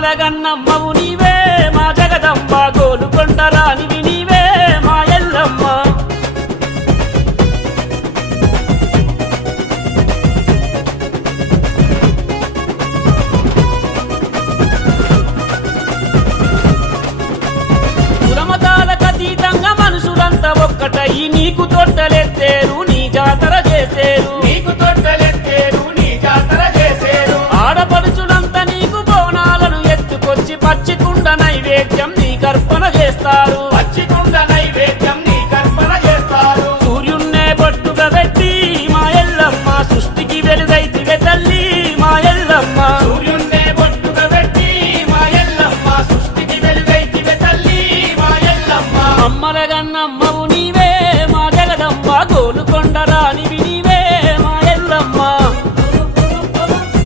అమ్మలగన్నమ్మవు నీవే మా జగదంబ గోలుకొండ రానివి నీవే మా ఎల్లమ్మ కులమతాలకతీతంగా మనుషులంతా ఒక్కటై నీకు తొట్టలెత్తేరు నీ జాతర చేసేరు నీకు తొట్టలెత్తేరు నీ జాతర చేసేరు ఆడపడుచులంతా నీకు బోనాలను ఎత్తుకొచ్చి పచ్చికుండ నైవేద్యం నీ కర్పణ చేస్తారు పచ్చికుండ నైవేద్యం నీ కర్పణ చేస్తారు సూర్యున్నే బొట్టుగా పెట్టి మా ఎల్లమ్మ సృష్టికి వెలుగైతివే తల్లి మా ఎల్లమ్మ సూర్యున్నే బొట్టుగా పెట్టి మా ఎల్లమ్మ సృష్టికి వెలుగైతివే తల్లి మా ఎల్లమ్మ అమ్మలగన్నమ్మ